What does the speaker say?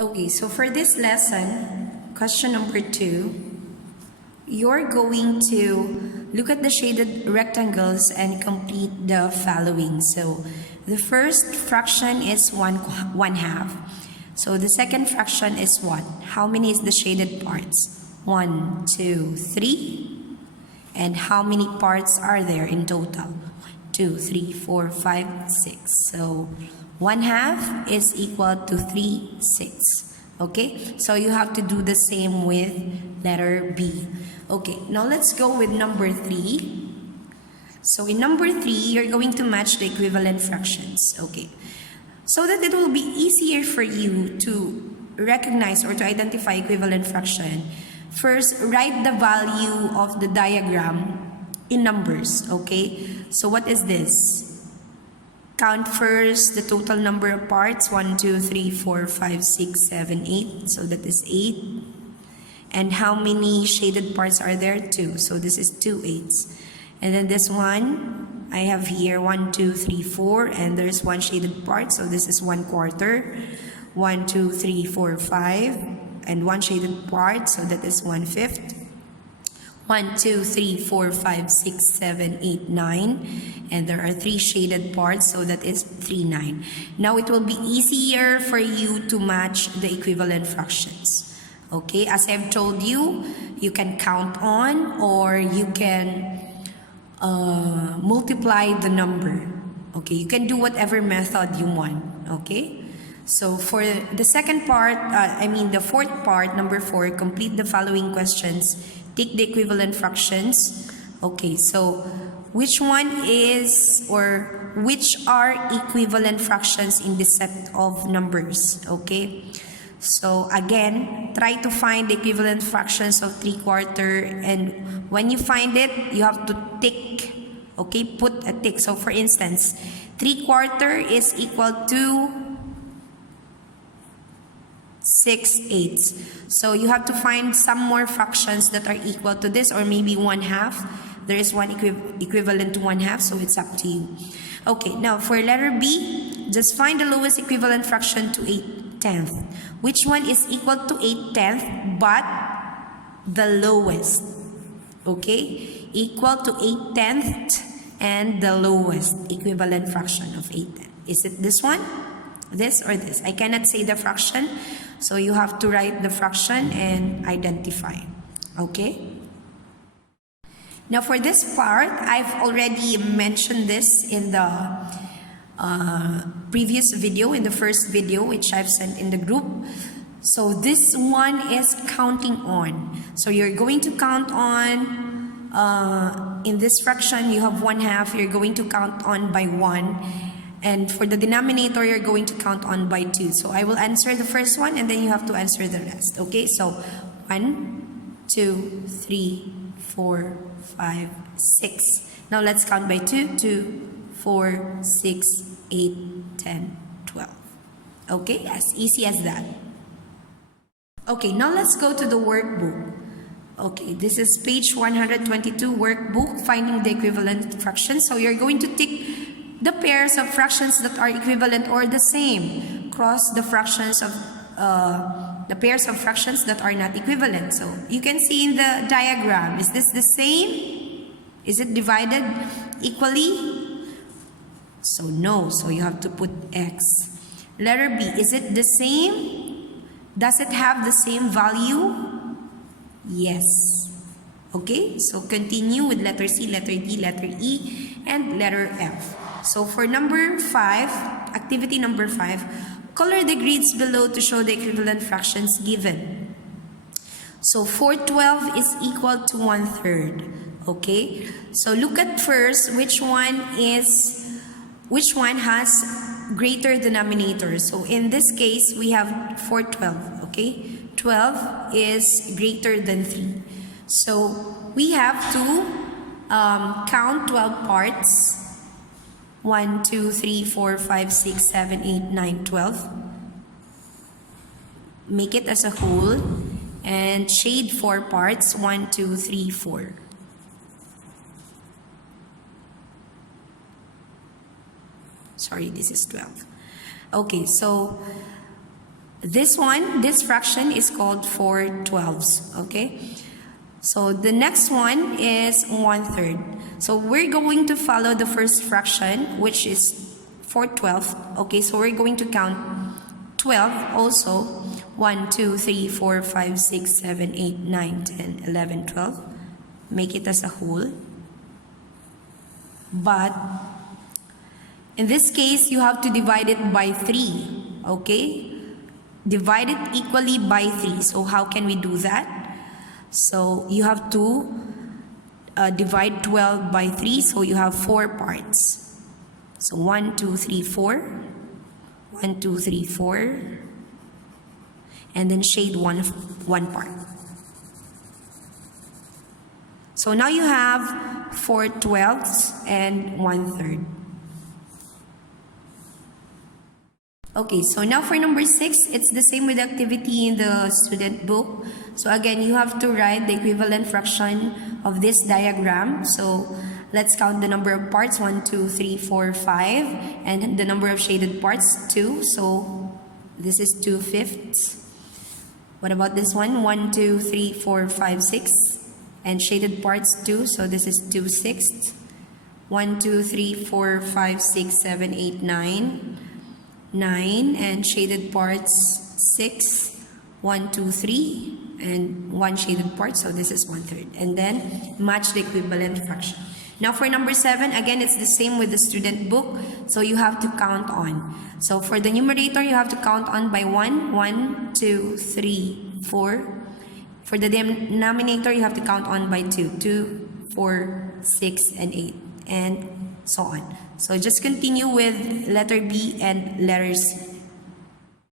Okay, so for this lesson, question number 2, you're going to look at the shaded rectangles and complete the following. So the first fraction is one half. So the second fraction is what? How many is the shaded parts? 1, 2, 3. And how many parts are there in total? 2, 3, 4, 5, 6. So 1 half is equal to 3/6. Okay, so you have to do the same with letter B. Okay, now let's go with number 3. So in number 3, you're going to match the equivalent fractions. Okay, so that it will be easier for you to recognize or to identify equivalent fraction. First, write the value of the diagram in numbers. Okay, so what is this? Count first the total number of parts, 1, 2, 3, 4, 5, 6, 7, 8. So that is 8. And how many shaded parts are there? 2. So this is 2/8. And then this one, I have here 1, 2, 3, 4. And there's 1 shaded part. So this is 1/4. 1, 2, 3, 4, 5. And 1 shaded part. So that is 1/5. 1, 2, 3, 4, 5, 6, 7, 8, 9. And there are 3 shaded parts, so that is 3/9. Now it will be easier for you to match the equivalent fractions. Okay, as I've told you, you can count on or you can multiply the number. Okay, you can do whatever method you want. Okay, so for the second part, the fourth part, number 4, complete the following questions. Take the equivalent fractions. Okay, so which one is or which are equivalent fractions in this set of numbers? Okay, so again, try to find the equivalent fractions of 3/4, and when you find it, you have to tick. Okay, put a tick. So for instance, 3/4 is equal to 6/8. So you have to find some more fractions that are equal to this, or maybe 1/2. There is one equivalent to 1/2, so it's up to you. Okay, now for letter B, just find the lowest equivalent fraction to 8/10. Which one is equal to 8/10 but the lowest? Okay, equal to 8/10 and the lowest equivalent fraction of 8/10. Is it this one, this, or this? I cannot say the fraction, so you have to write the fraction and identify. Okay, now for this part, I've already mentioned this in the previous video, in the first video which I've sent in the group. So this one is counting on. So you're going to count on in this fraction, you have 1/2, you're going to count on by 1. And for the denominator, you're going to count on by 2. So I will answer the first one and then you have to answer the rest. Okay, so 1, 2, 3, 4, 5, 6. Now let's count by 2. 2, 4, 6, 8, 10, 12. Okay, as easy as that. Okay, now let's go to the workbook. Okay, this is page 122 workbook, finding the equivalent fractions. So you're going to tick the pairs of fractions that are equivalent or the same. Cross the fractions of the pairs of fractions that are not equivalent. So you can see in the diagram, is this the same? Is it divided equally? So no, so you have to put X. Letter B, is it the same? Does it have the same value? Yes. Okay, so continue with letter C, letter D, letter E, and letter F. So for number 5, activity number 5, color the grids below to show the equivalent fractions given. So 4/12 is equal to 1/3. Okay, so look at first which one has greater denominator. So in this case, we have 4/12. Okay, 12 is greater than 3. So we have to count 12 parts. 1, 2, 3, 4, 5, 6, 7, 8, 9, 12. Make it as a whole and shade 4 parts. 1, 2, 3, 4. Sorry, this is 12. Okay, so This fraction is called 4/12, okay? So the next one is 1/3. So we're going to follow the first fraction, which is 4/12. Okay, so we're going to count 12 also. 1, 2, 3, 4, 5, 6, 7, 8, 9, 10, 11, 12. Make it as a whole. But in this case, you have to divide it by 3. Okay? Divide it equally by 3. So how can we do that? So you have to divide 12 by 3. So you have 4 parts. So 1, 2, 3, 4. 1, 2, 3, 4. And then shade one part. So now you have 4/12 and 1/3. Okay, so now for number 6, it's the same with the activity in the student book. So again, you have to write the equivalent fraction of this diagram. So let's count the number of parts, 1, 2, 3, 4, 5, and the number of shaded parts, 2. So this is 2/5. What about this one? 1, 2, 3, 4, 5, 6. And shaded parts 2. So this is 2/6. 1, 2, 3, 4, 5, 6, 7, 8, 9. 9. And shaded parts 6. 1, 2, 3. And 1 shaded part. So this is 1/3. And then match the equivalent fraction. Now for number 7, again, it's the same with the student book. So you have to count on. So for the numerator, you have to count on by 1. 1, 2, 3, 4. For the denominator, you have to count on by 2. 2, 4, 6, and 8. And so on. So just continue with letter B and letter C.